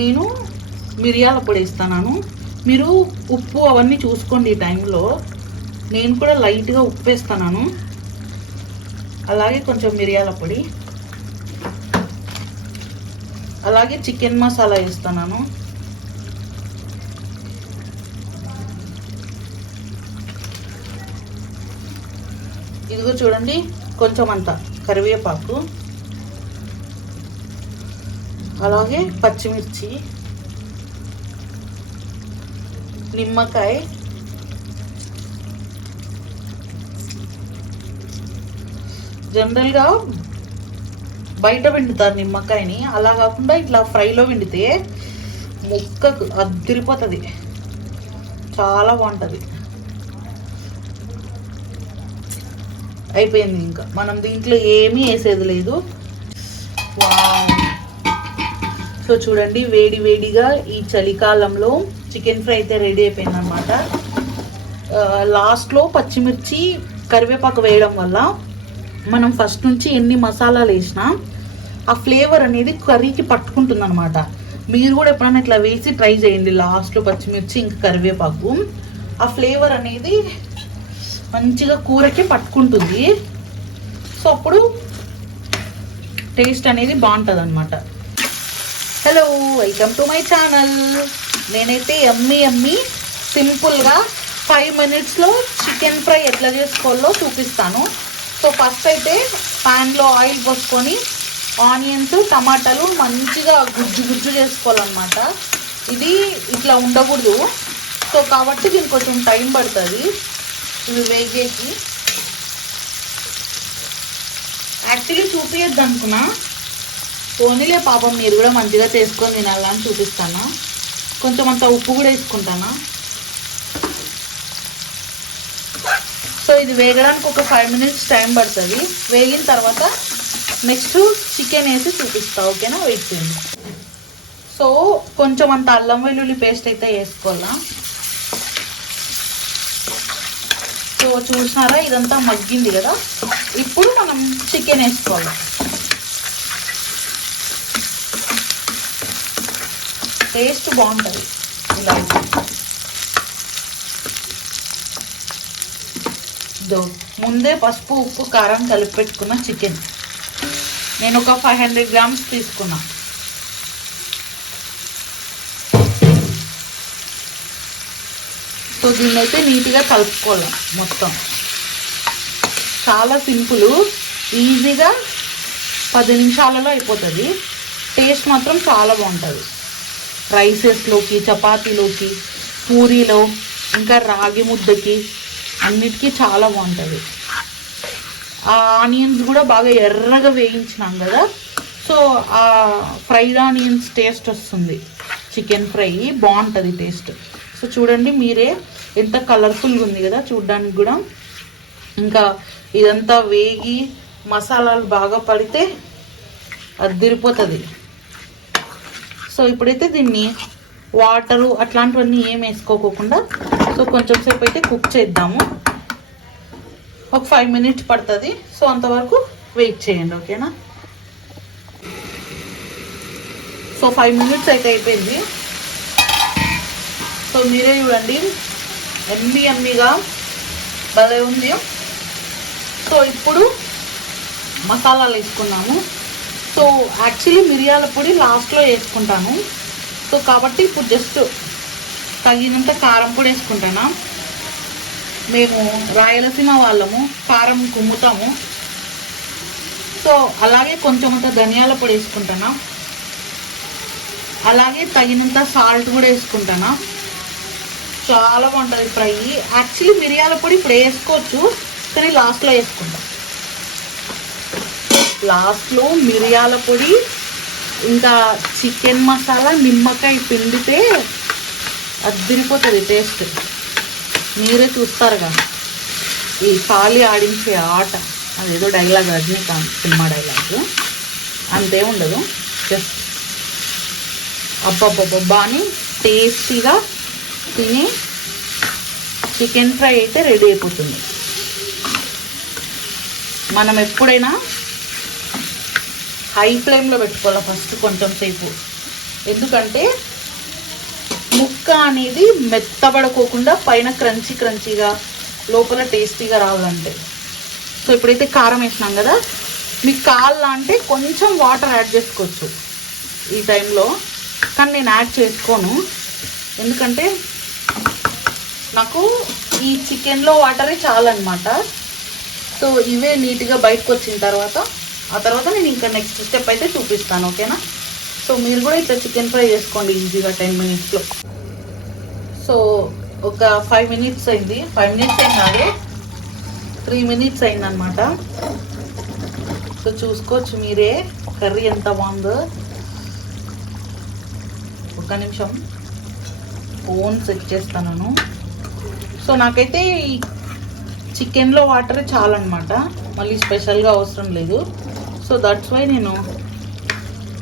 నేను మిరియాల పొడి ఇస్తాను మీరు ఉప్పు అవన్నీ చూసుకోండి ఈ టైంలో నేను కూడా లైట్గా ఉప్పు వేస్తున్నాను అలాగే కొంచెం మిరియాల పొడి. అలాగే చికెన్ మసాలా వేస్తున్నాను ఇదిగో చూడండి కొంచెం అంత కరివేపాకు. అలాగే పచ్చిమిర్చి నిమ్మకాయ జనరల్గా బయట పిండుతారు నిమ్మకాయని. అలా కాకుండా ఇట్లా ఫ్రైలో పిండితే ముక్కకు అదిరిపోతుంది చాలా బాగుంటుంది. అయిపోయింది ఇంకా. మనం దీంట్లో ఏమీ వేసేది లేదు. వావ్. సో చూడండి వేడి వేడిగా ఈ చలికాలంలో చికెన్ ఫ్రై అయితే రెడీ అయిపోయింది అనమాట లాస్ట్లో పచ్చిమిర్చి కరివేపాకు వేయడం వల్ల మనం ఫస్ట్ నుంచి ఎన్ని మసాలాలు వేసినా ఆ ఫ్లేవర్ అనేది కర్రీకి పట్టుకుంటుంది అనమాట మీరు కూడా ఎప్పుడైనా ఇట్లా వేసి ట్రై చేయండి లాస్ట్లో పచ్చిమిర్చి ఇంకా కరివేపాకు. ఆ ఫ్లేవర్ అనేది మంచిగా కూరకి పట్టుకుంటుంది. సో అప్పుడు టేస్ట్ అనేది బాగుంటుంది అనమాట hello welcome to my channel నేనైతే ఎమ్మి ఎమ్మి సింపుల్గా ఫైవ్ మినిట్స్లో చికెన్ ఫ్రై ఎట్లా చేసుకోవాలో చూపిస్తాను. సో ఫస్ట్ అయితే ప్యాన్లో ఆయిల్ పోసుకొని ఆనియన్స్ టమాటాలు మంచిగా గుజ్జు గుజ్జు చేసుకోవాలన్నమాట. ఇది ఇట్లా ఉండకూడదు. సో కాబట్టి దీనికి కొంచెం టైం పడుతుంది. ఇవి వేగేకి యాక్చువల్లీ చూపించద్దు అనుకున్నా. పోనీలే పాపం మీరు కూడా మంచిగా చేసుకొని తినాలని చూపిస్తాను? కొంచెం అంత ఉప్పు కూడా వేసుకుంటాను? సో ఇది వేగడానికి ఒక ఫైవ్ మినిట్స్ టైం పడుతుంది. వేగిన తర్వాత నెక్స్ట్ చికెన్ వేసి చూపిస్తా ఓకేనా? వెయిట్ చేయండి. సో కొంచెం అంత అల్లం వెల్లుల్లి పేస్ట్ అయితే వేసుకోవాలా? సో చూసినారా? ఇదంతా మగ్గింది కదా. ఇప్పుడు మనం చికెన్ వేసుకోవాలి? టేస్ట్ బాగుంటుంది. ఇలా. దో ముందే పసుపు ఉప్పు కారం కలిపి పెట్టుకున్న చికెన్. నేను ఒక ఫైవ్ హండ్రెడ్ గ్రామ్స్ తీసుకున్నా. సో దీన్ని అయితే నీట్గా కలుపుకోవాలి మొత్తం. చాలా సింపుల్ ఈజీగా పది నిమిషాలలో అయిపోతుంది. టేస్ట్ మాత్రం చాలా బాగుంటుంది. రైసెస్లోకి చపాతీలోకి పూరీలో ఇంకా రాగి ముద్దకి అన్నిటికీ చాలా బాగుంటుంది. ఆ ఆనియన్స్ కూడా బాగా ఎర్రగా వేయించినాం కదా సో ఆ ఫ్రైడ్ ఆనియన్స్ టేస్ట్ వస్తుంది. చికెన్ ఫ్రై బాగుంటుంది టేస్ట్. సో చూడండి మీరే ఎంత కలర్ఫుల్గా ఉంది కదా చూడడానికి కూడా. ఇంకా ఇదంతా వేగి మసాలాలు బాగా పడితే అదిరిపోతుంది సో ఇప్పుడైతే దీన్ని వాటరు అట్లాంటివన్నీ ఏం వేసుకోకుండా సో కొంచెం సేపు అయితే కుక్ చేద్దాము. ఒక ఫైవ్ మినిట్స్ పడుతుంది. సో అంతవరకు వెయిట్ చేయండి ఓకేనా సో ఫైవ్ మినిట్స్ అయితే అయిపోయింది. సో మీరే చూడండి ఎమ్మి ఎమ్మిగా భలే ఉంది. సో ఇప్పుడు మసాలాలు వేసుకున్నాము. సో యాక్చువల్లీ మిరియాల పొడి లాస్ట్లో వేసుకుంటాను. సో కాబట్టి ఇప్పుడు జస్ట్ తగినంత కారం పొడి వేసుకుంటాను? మేము రాయలసీమ వాళ్ళము కారం కుమ్ముతాము. సో అలాగే కొంచెం అంత ధనియాల పొడి వేసుకుంటాను? అలాగే తగినంత సాల్ట్ కూడా వేసుకుంటాను? చాలా బాగుంటుంది ఫ్రై. యాక్చువల్లీ మిరియాల పొడి ఇప్పుడు వేసుకోవచ్చు కానీ లాస్ట్లో వేసుకుంటాం. లాస్ట్లో మిరియాల పొడి ఇంకా చికెన్ మసాలా నిమ్మకాయ పిండితే అద్దరిపోతుంది టేస్ట్ మీరే చూస్తారు కదా. ఈ ఖాళీ ఆడించే ఆట అదేదో డైలాగ్ రజనీకాంత్ సినిమా డైలాగ్ అంతే ఉండదు. జస్ట్ అబ్బబ్బబ్బా అని టేస్టీగా తిని చికెన్ ఫ్రై అయితే రెడీ అయిపోతుంది. మనం ఎప్పుడైనా హై ఫ్లేమ్లో పెట్టుకోవాలి ఫస్ట్ కొంచెం సేపు. ఎందుకంటే ముక్క అనేది మెత్తబడుకోకుండా పైన క్రంచీ క్రంచీగా లోపల టేస్టీగా రావాలంటే. సో ఇప్పుడైతే కారం వేసినాం కదా మీకు కావాలా అంటే కొంచెం వాటర్ యాడ్ చేసుకోవచ్చు ఈ టైంలో. కానీ నేను యాడ్ చేసుకోను. ఎందుకంటే నాకు ఈ చికెన్లో వాటరే చాలన్నమాట. సో ఇవే నీట్గా బయటకు వచ్చిన తర్వాత ఆ తర్వాత నేను ఇంకా నెక్స్ట్ స్టెప్ అయితే చూపిస్తాను ఓకేనా? సో మీరు కూడా ఇట్లా చికెన్ ఫ్రై చేసుకోండి ఈజీగా టెన్ మినిట్స్లో సో ఒక ఫైవ్ మినిట్స్ అయింది. ఫైవ్ మినిట్స్ ఏం కాదు త్రీ మినిట్స్ అయిందనమాట సో చూసుకోవచ్చు మీరే కర్రీ ఎంత బాగుందో. ఒక నిమిషం ఫోన్ సెట్ చేస్తాను సో నాకైతే ఈ చికెన్లో వాటర్ చాలన్నమాట. మళ్ళీ స్పెషల్గా అవసరం లేదు. సో దట్స్ వై నేను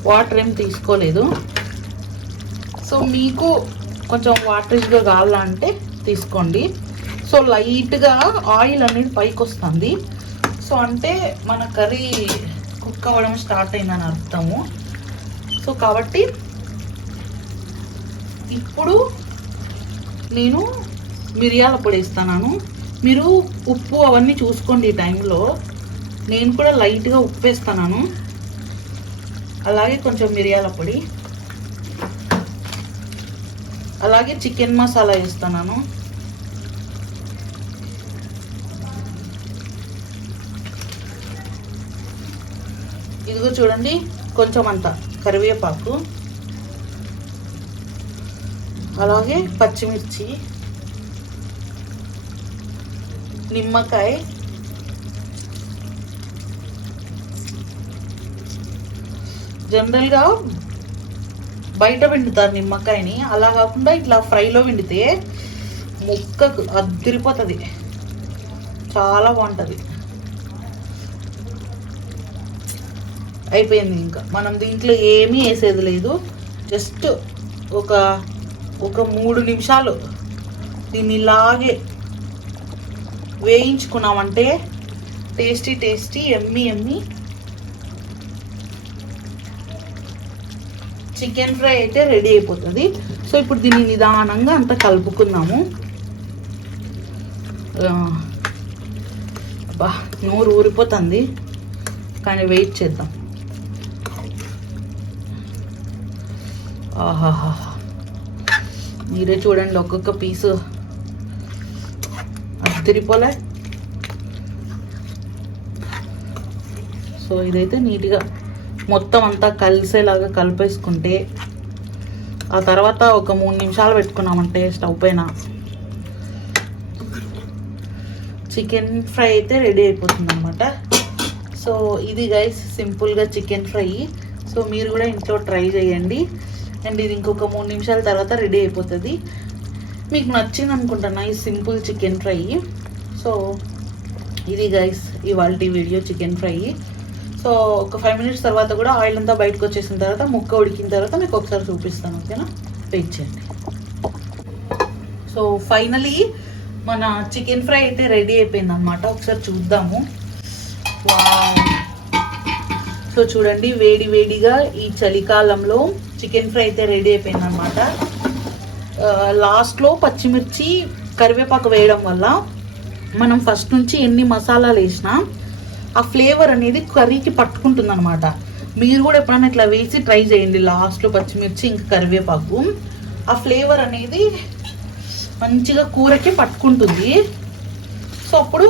వాటర్ ఏం తీసుకోలేదు. సో మీకు కొంచెం వాటరిష్గా కావాలంటే తీసుకోండి. సో లైట్గా ఆయిల్ అనేది పైకి వస్తుంది. సో అంటే మన కర్రీ కుక్ అవ్వడం స్టార్ట్ అయిందని అర్థము. సో కాబట్టి ఇప్పుడు నేను మిరియాల పొడి ఇస్తాను మీరు ఉప్పు అవన్నీ చూసుకోండి ఈ టైంలో నేను కూడా లైట్గా ఉప్పు వేస్తున్నాను అలాగే కొంచెం మిరియాల పొడి. అలాగే చికెన్ మసాలా వేస్తున్నాను. ఇదిగో చూడండి కొంచెం అంత కరివేపాకు. అలాగే పచ్చిమిర్చి. నిమ్మకాయ. జనరల్గా బయట పిండుతారు నిమ్మకాయని. అలా కాకుండా ఇట్లా ఫ్రైలో పిండితే ముక్కకు అదిరిపోతుంది చాలా బాగుంటుంది. అయిపోయింది ఇంకా. మనం దీంట్లో ఏమీ వేసేది లేదు. జస్ట్ ఒక ఒక మూడు నిమిషాలు దీన్ని ఇలాగే వేయించుకున్నామంటే tasty tasty yummy yummy chicken fry అయితే రెడీ అయిపోతుంది. సో ఇప్పుడు దీన్ని నిదానంగా అంతా కలుపుకుందాము. బా అబ్బా నోరు ఊరిపోతుంది. కానీ వెయిట్ చేద్దాం. ఆహాహా. మీరే చూడండి ఒక్కొక్క పీసు. అద్దరిపోలే సో ఇదైతే నీట్గా మొత్తం అంతా కలిసేలాగా కలిపేసుకుంటే ఆ తర్వాత ఒక మూడు నిమిషాలు పెట్టుకున్నామంటే స్టవ్ పైన చికెన్ ఫ్రై అయితే రెడీ అయిపోతుంది అనమాట సో ఇది గైస్ సింపుల్గా చికెన్ ఫ్రై. సో మీరు కూడా ఇంట్లో ట్రై చేయండి. అండ్ ఇది ఇంకొక మూడు నిమిషాల తర్వాత రెడీ అయిపోతుంది. మీకు నచ్చింది అనుకుంటున్నా ఈ సింపుల్ చికెన్ ఫ్రై. సో ఇది గైస్ ఇవాళ వీడియో చికెన్ ఫ్రై. సో ఒక ఫైవ్ మినిట్స్ తర్వాత కూడా ఆయిల్ అంతా బయటకు వచ్చేసిన తర్వాత ముక్క ఉడికిన తర్వాత మీకు ఒకసారి చూపిస్తాను ఓకేనా? వెయిట్ చేయండి. సో ఫైనలీ మన చికెన్ ఫ్రై అయితే రెడీ అయిపోయింది అనమాట ఒకసారి చూద్దాము. సో చూడండి వేడి వేడిగా ఈ చలికాలంలో చికెన్ ఫ్రై అయితే రెడీ అయిపోయింది అనమాట లాస్ట్లో పచ్చిమిర్చి కరివేపాకు వేయడం వల్ల మనం ఫస్ట్ నుంచి ఎన్ని మసాలాలు వేసినా ఆ ఫ్లేవర్ అనేది కర్రీకి పట్టుకుంటుంది అనమాట మీరు కూడా ఎప్పుడైనా ఇట్లా వేసి ట్రై చేయండి. లాస్ట్లో పచ్చిమిర్చి ఇంకా కరివేపాకు. ఆ ఫ్లేవర్ అనేది మంచిగా కూరకి పట్టుకుంటుంది. సో అప్పుడు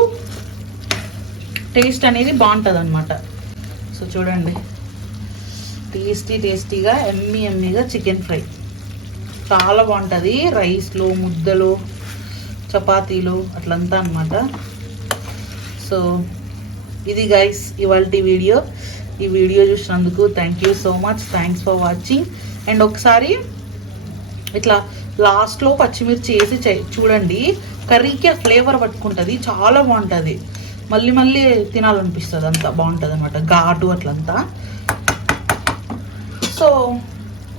టేస్ట్ అనేది బాగుంటుంది అనమాట సో చూడండి. టేస్టీ టేస్టీగా ఎమ్మి ఎమ్మిగా చికెన్ ఫ్రై. చాలా బాగుంటుంది. రైస్లో ముద్దలు చపాతీలు అట్లంతా అనమాట సో ఇది గైస్ ఇవాళ వీడియో ఈ వీడియో చూసినందుకు thank you so much thanks for watching and ఒకసారి ఇట్లా లాస్ట్లో పచ్చిమిర్చి వేసి చే- చూడండి. కర్రీకి ఆ ఫ్లేవర్ పట్టుకుంటుంది చాలా బాగుంటుంది. మళ్ళీ మళ్ళీ తినాలనిపిస్తుంది అంతా బాగుంటుంది అనమాట ఘాటు అట్లంతా. So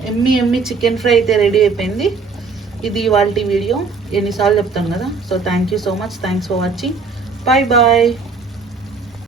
yummy yummy chicken fry అయితే రెడీ అయిపోయింది. ఇది ఇవాళ వీడియో ఎన్నిసార్లు చెప్తాను కదా. So thank you so much thanks for watching bye bye